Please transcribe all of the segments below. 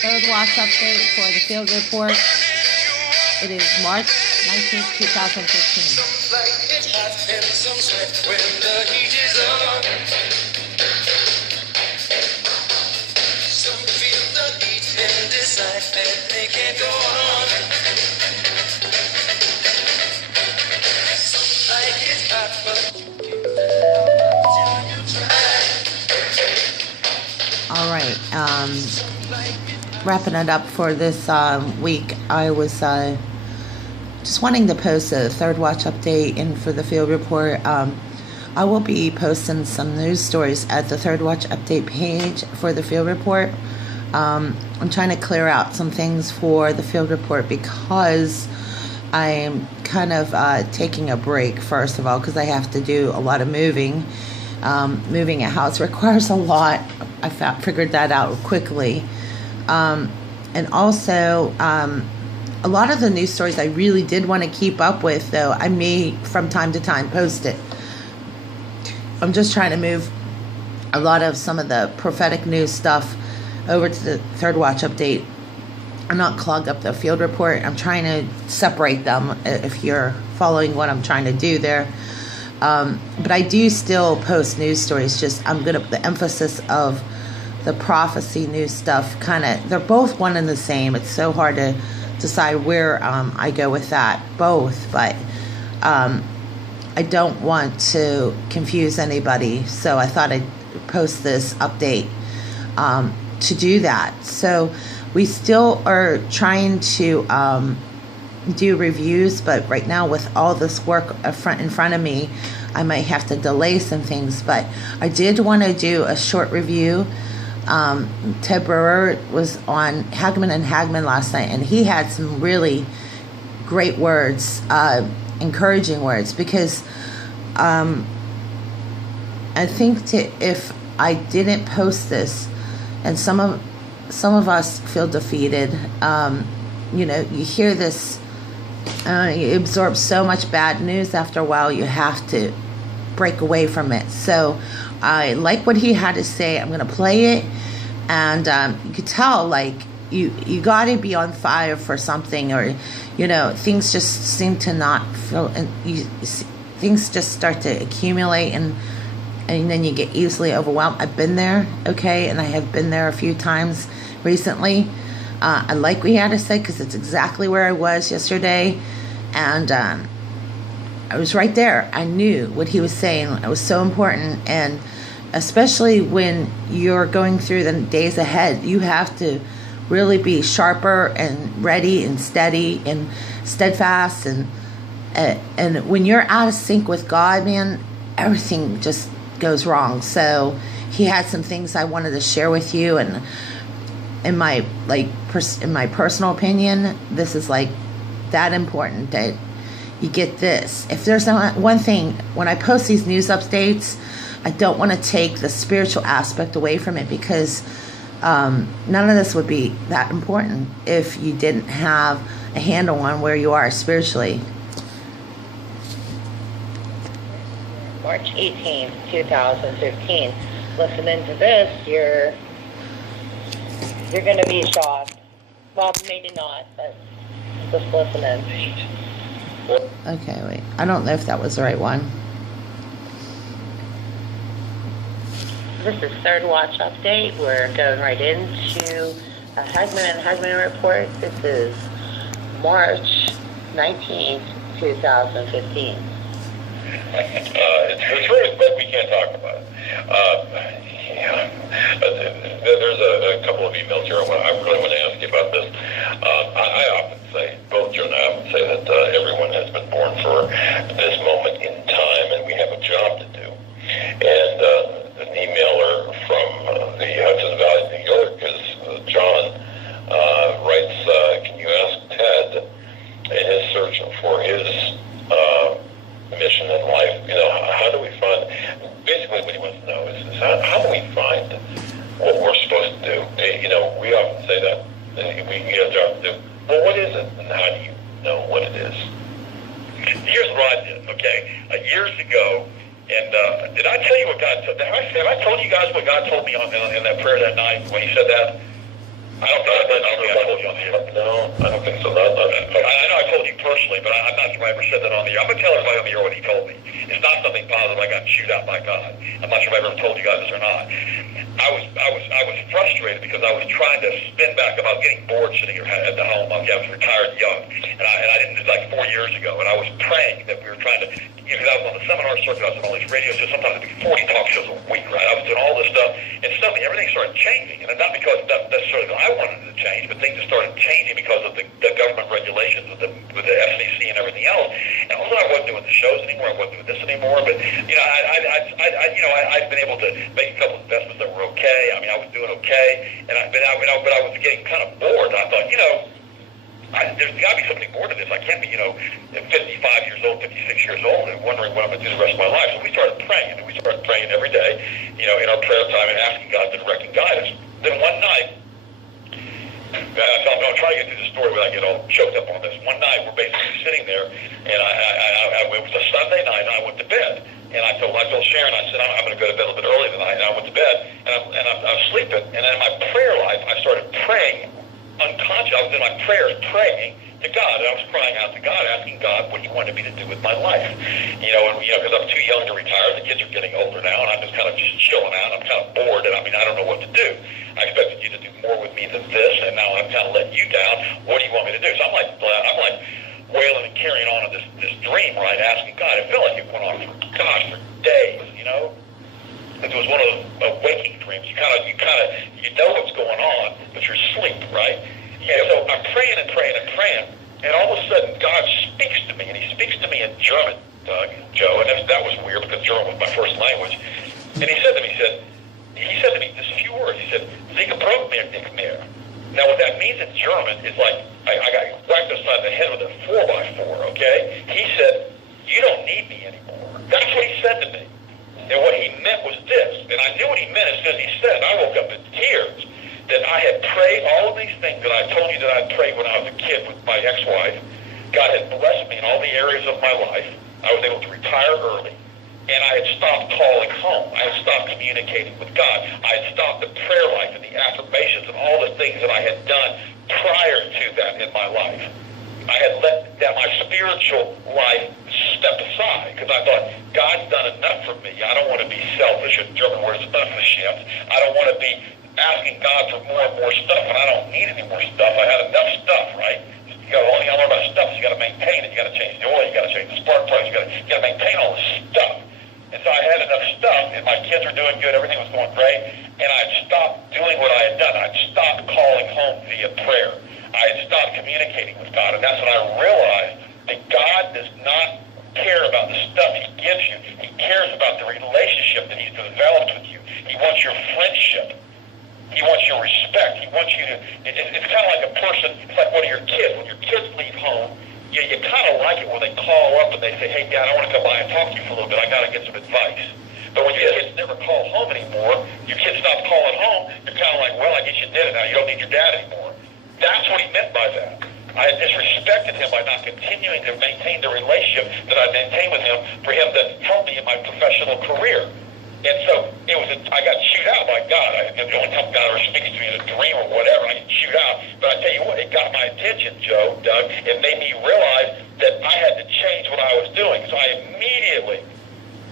third watch update for the field report. It is March 19th, 2015. Some feel the heat and decide that they can't go on. Some like it hot, but all right, wrapping it up for this week. I was just wanting to post a third watch update and for the field report. I will be posting some news stories at the third watch update page for the field report. I'm trying to clear out some things for the field report because I'm kind of taking a break, first of all, because I have to do a lot of moving. Moving a house requires a lot. I figured that out quickly. And also, a lot of the news stories I really did want to keep up with, though I may from time to time post it. I'm just trying to move a lot of some of the prophetic news stuff over to the third watch update and not clog up the field report. I'm trying to separate them, if you're following what I'm trying to do there. But I do still post news stories, just the emphasis of the prophecy news stuff, they're both one and the same. It's so hard to decide where I go with that, both, but I don't want to confuse anybody, so I thought I'd post this update to do that. So we still are trying to do reviews, but right now with all this work in front of me, I might have to delay some things. But I did want to do a short review. Ted Brewer was on Hagmann Hagmann last night, and he had some really great words, encouraging words, because I think if I didn't post this, and some of us feel defeated, you hear this, you absorb so much bad news. After a while, you have to break away from it. So I like what he had to say. I'm going to play it, and you could tell, like, you got to be on fire for something, or things just seem to not feel, and things just start to accumulate, and then you get easily overwhelmed. I've been there, okay, and I have been there a few times recently. I like what he had to say because it's exactly where I was yesterday, and I was right there. I knew what he was saying. It was so important, and especially when you're going through the days ahead, you have to really be sharper and ready and steady and steadfast, and when you're out of sync with God, man, everything just goes wrong. So he had some things I wanted to share with you, and in my personal opinion, this is like that important that you get this. If there's one thing, when I post these news updates, I don't want to take the spiritual aspect away from it, because none of this would be that important if you didn't have a handle on where you are spiritually. March 18th, 2015. Listening to this, you're going to be shocked. Well, maybe not, but just listening. Okay, wait. I don't know if that was the right one. This is Third Watch Update. We're going right into a Hagmann Hagmann report. This is March 19th, 2015. It's really, but we can't talk about it. There's a couple of emails here I really want to ask you about this. I often say, both Joe and I often say that everyone has been born for this moment in time, and we have a job to do. And an emailer from the Hudson Valley, New York, is John, writes, can you ask Ted in his search for his mission in life, how do we find, basically what he wants to know is how do we find what we're supposed to do? We often say that we get a job to do. Well, what is it, and how do you know what it is? Here's what I did, okay? Years ago, and did I tell you what God told? Have I told you guys what God told me in that prayer that night when He said that? I don't think I told you on the air. No, I don't think so. I know I told you personally, but I'm not sure I ever said that on the air. I'm going to tell everybody on the air what he told me. It's not something positive. I got chewed out by God. I'm not sure if I ever told you guys this or not. I was frustrated because I was trying to spin back. I was getting bored sitting at the home. I was retired young, and I didn't. It was like 4 years ago, and I was praying that we were trying to. Because I was on the seminar circuit, I was on all these radio shows. Sometimes it'd be 40 talk shows a week, right? I was doing all this stuff, and suddenly everything started changing, and not because necessarily that I wanted it to change, but things just started changing because of the government regulations with the FCC and everything else. And also, I wasn't doing the shows anymore. I wasn't doing this anymore. But I'd been able to make a couple of investments that were okay. I mean, I was doing okay, but I was getting kind of bored. And I thought, there's got to be something more to this. I can't be, 55 years old, 56 years old, and wondering what I'm going to do the rest of my life. So we started praying, and we started praying every day, in our prayer time and asking God to direct and guide us. Then one night, I'll try to get through the story without getting all choked up on this. One night, we're basically sitting there, and it was a Sunday night, and I went to bed. And I told Sharon, I said, I'm going to go to bed a little bit early tonight. And I went to bed, and I was sleeping. And in my prayer life, I started praying unconscious. I was in my prayers praying to God, and I was crying out to God, asking God what He wanted me to do with my life. Because I'm too young to retire. The kids are getting older now, and I'm just kind of chilling out. I'm kind of bored, and I don't know what to do. I expected you to do more with me than this, and now I'm kind of letting you down. What do you want me to do? So I'm like wailing and carrying on in this dream, right? Asking God. It felt like it went on for days, It was one of those waking dreams. You know what's going on, but you're asleep, right? And so I'm praying and praying and praying, and all of a sudden God speaks to me, and He speaks to me in German, Joe, and that was weird because German was my first language. And He said to me, just a few words. He said, "Sie braucht mir nicht mehr." Now, what that means in German is like I got whacked upside the head with a 4x4. Okay? He said, "You don't need me anymore." That's what he said to me. And what he meant was this, and I knew what he meant as soon as he said it. I woke up in tears that I had prayed all of these things that I told you that I'd prayed when I was a kid with my ex-wife. God had blessed me in all the areas of my life. I was able to retire early, and I had stopped calling home. I had stopped communicating with God. I had stopped the prayer life and the affirmations and all the things that I had done prior to that in my life. I had let my spiritual life step aside because I thought, God's done enough for me. I don't want to be selfish. In German word is unverschämt. I don't want to be asking God for more and more stuff when I don't need any more stuff. I had enough stuff, right? Only I learn about stuff is you got to maintain it. You got to change the oil. You got to change the spark plugs. You got to maintain all this stuff. And so I had enough stuff, and my kids were doing good. Everything was going great. And I had stopped doing what I had done. I had stopped calling home via prayer. I had stopped communicating with God. And that's when I realized that God does not care about the stuff He gives you. He cares about the relationship that He's developed with you. He wants your friendship. He wants your respect. He wants you to, it's kind of like a person, it's like one of your kids. When your kids leave home, you kind of like it when they call up and they say, "Hey, Dad, I want to come by and talk to you for a little bit. I got to get some advice." But when your kids never call home anymore, your kids stop calling home, you're kind of like, "Well, I guess you did it now. You don't need your dad anymore." That's what He meant by that. I had disrespected Him by not continuing to maintain the relationship that I maintained with Him for Him to help me in my professional career. And so I got chewed out by God. The only time God ever speaks to me in a dream or whatever, I get chewed out. But I tell you what, it got my attention, Joe, Doug. It made me realize that I had to change what I was doing. So I immediately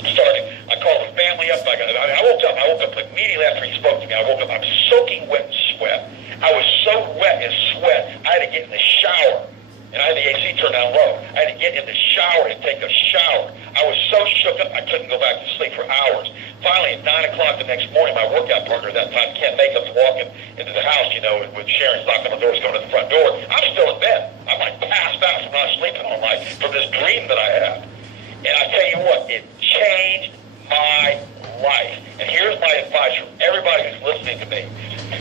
I called the family up. I woke up immediately after He spoke to me. I woke up, I'm soaking wet in sweat. I was so wet in sweat, I had to get in the shower. And I had the AC turned down low. I had to get in the shower and take a shower. I was so shook up, I couldn't go back to sleep for hours. Finally, at 9 o'clock the next morning, my workout partner at that time, Ken Makeup's walking into the house, with Sharon's knocking on the doors, going to the front door. I'm still in bed. I'm like passed out from not sleeping all night from this dream that I had. And I tell you what, it changed my life. And here's my advice for everybody who's listening to me.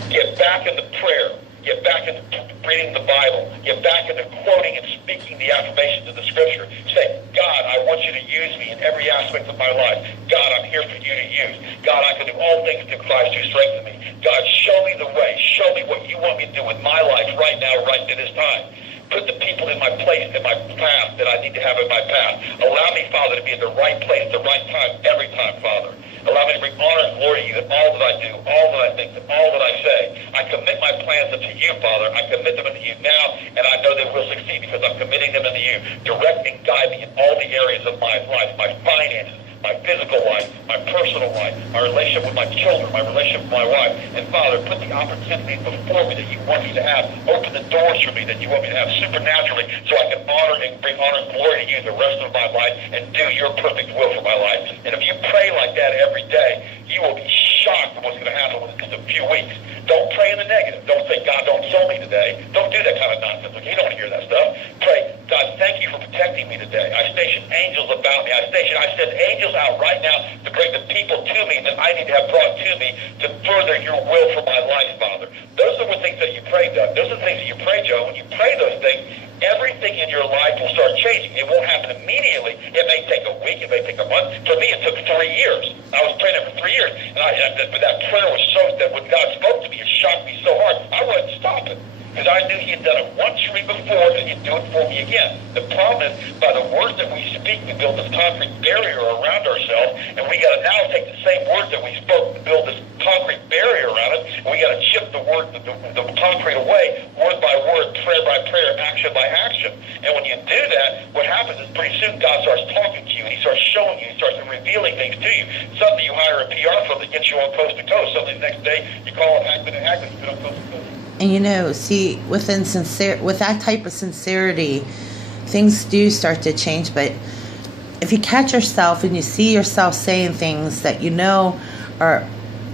Get back into prayer. Get back into reading the Bible. Get back into quoting and speaking the affirmations of the Scripture. Say, God, I want you to use me in every aspect of my life. God, I'm here for you to use. God, I can do all things through Christ who strengthens me. God, show me the way. Show me what you want me to do with my life right now, right at this time. Put the people in my place, in my path that I need to have in my path. Allow me, Father, to be in the right place at the right time, every time, Father. Allow me to bring honor and glory to you in all that I do, all that I think, all that I say. I commit my plans unto you, Father. I commit them unto you now, and I know they will succeed because I'm committing them unto you. Direct and guide me in all the areas of my life, my finances, my physical life, my personal life, my relationship with my children, my relationship with my wife. And Father, put the opportunities before me that you want me to have. Open the doors for me that you want me to have supernaturally so I can honor and bring honor and glory to you the rest of my life and do your perfect will for my life. And if you pray like that every day, you will be shocked at what's going to happen within just a few weeks. Don't pray in the negative. Don't say, God, don't kill me today. Don't do that kind of nonsense. Okay? You don't want to hear that stuff. Pray, God, thank you for protecting me today. I station angels about me. I send angels out right now to bring the people to me that I need to have brought to me to further your will for my life, Father. Those are the things that you pray, Doug. Those are the things that you pray, Joe. When you pray those things, everything in your life will start changing. It won't happen immediately. It may take a week. It may take a month. For me, it took 3 years. I was praying it for 3 years. But that prayer was so that when God spoke to me, it shocked me so hard, I wouldn't stop it. Because I knew he had done it once for me before, and he'd do it for me again. The problem is, by the words that we speak, we build this concrete barrier around ourselves, and we got to now take the same words that we spoke to build this concrete barrier around it, and we got to chip the concrete away, word by word, prayer by prayer, action by action. And when you do that, what happens is pretty soon God starts talking to you, and he starts showing you, he starts revealing things to you. Something you hire a PR firm that gets you on coast to coast. Something the next day, you call it Hagmann Hagmann, you've been on coast to coast. And see, with that type of sincerity, things do start to change. But if you catch yourself and you see yourself saying things that you know are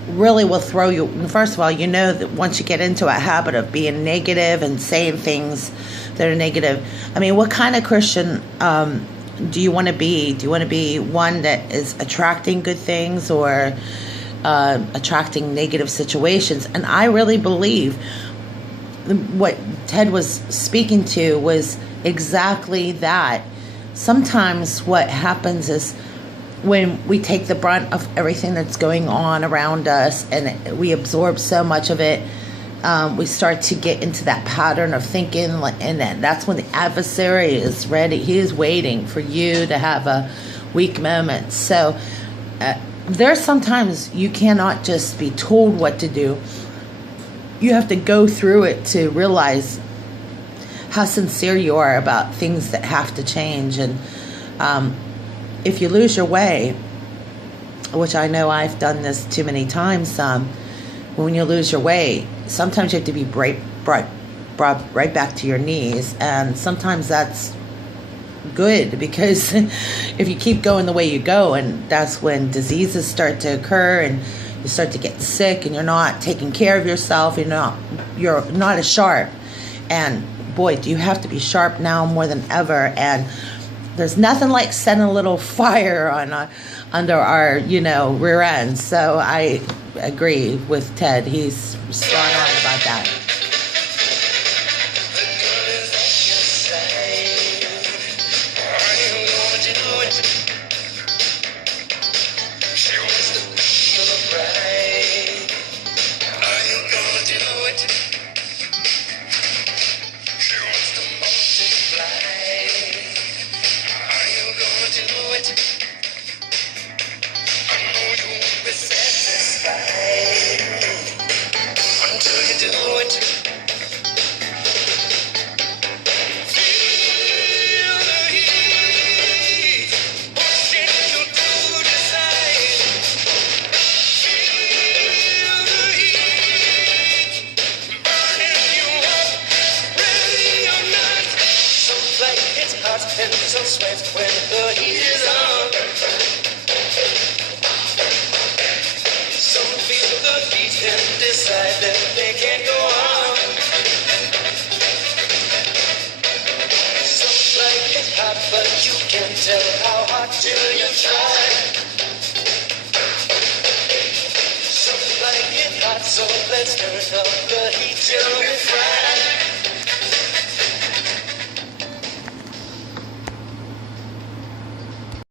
really will throw you, first of all, you know that once you get into a habit of being negative and saying things that are negative, I mean, what kind of Christian do you want to be? Do you want to be one that is attracting good things or attracting negative situations? And I really believe what Ted was speaking to was exactly that. Sometimes what happens is when we take the brunt of everything that's going on around us and we absorb so much of it, we start to get into that pattern of thinking, and that's when the adversary is ready. He is waiting for you to have a weak moment. So there's sometimes you cannot just be told what to do. You have to go through it to realize how sincere you are about things that have to change. And if you lose your way, which I know I've done this too many times, when you lose your way, sometimes you have to be brought right back to your knees. And sometimes that's good, because if you keep going the way you go, and that's when diseases start to occur and you start to get sick and you're not taking care of yourself, you're not as sharp. And boy, do you have to be sharp now more than ever. And there's nothing like setting a little fire on under our rear end. So I agree with Ted. He's spot on about that. So sweat when the heat is on. So feel the heat and decide that they can't go on. Some like it hot, but you can't tell how hot till you try. Some like it hot, so let's turn up the heat till we fry.